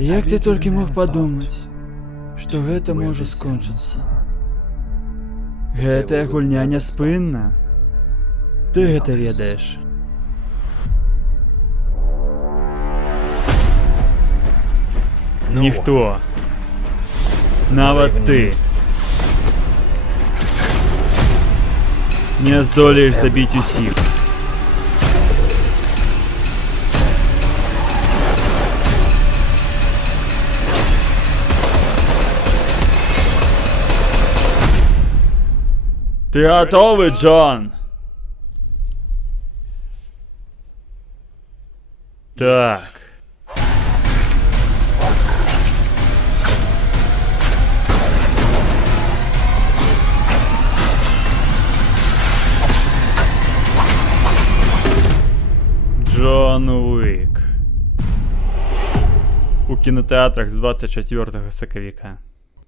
Як ты толькі мог падумаць, што гэта можа скончыцца? Гэтая гульня няспынна. Ты гэта ведаеш. Ніхто. Нават ты. Не здолееш забіць усіх. Ты готовы, Джон? Так. Джон Уік. У кінотеатрах з 24 сакавіка.